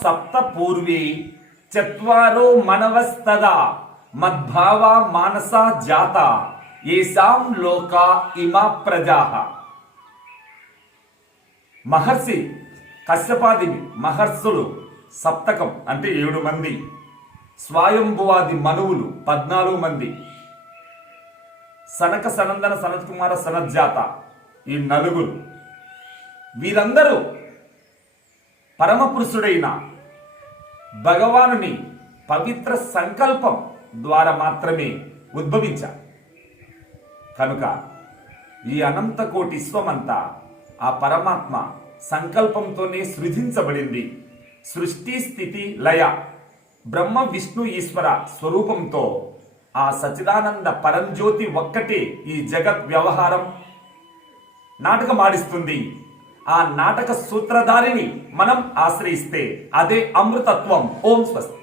సప్త పూర్వీ చత్వారో మనవస్తదా మద్భావా మానసా జాత ఏసాం లోకా ఇమా ప్రజాః. మహర్షి కశ్యపాది మహర్షులు సప్తకం అంటే 7 మంది, స్వయంభువాది మనువులు 14 మంది, సనక సనందన సనత్ కుమార సనజ్జాత ఈ 4. వీరందరూ పరమపురుషుడైన భగవానుని పవిత్ర సంకల్పం ద్వారా మాత్రమే ఉద్భవించారు. కనుక ఈ అనంత కోటి విశ్వమంతా ఆ పరమాత్మ సంకల్పంతోనే సృజించబడింది. సృష్టి స్థితి లయ బ్రహ్మ విష్ణు ఈశ్వర స్వరూపంతో ఆ సచిదానంద పరంజ్యోతి ఒక్కటే ఈ జగత్ వ్యవహారం నాటకమాడిస్తుంది. ఆ నాటక సూత్రధారిని మనం ఆశ్రయిస్తే అదే అమృతత్వం. ఓం స్వస్తి.